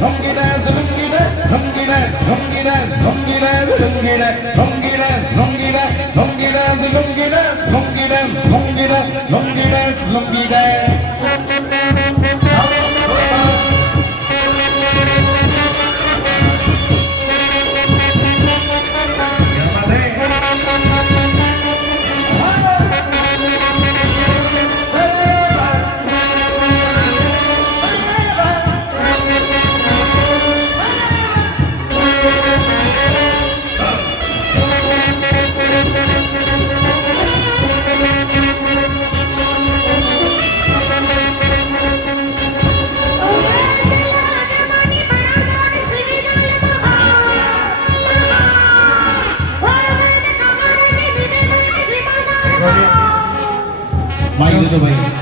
lungi dance, lungi dance, lungi dance, lungi dance, lungi dance, lungi dance, lungi dance, lungi dance, lungi dance, lungi dance, lungi dance, lungi dance, lungi dance, lungi dance. Main dulu, baik.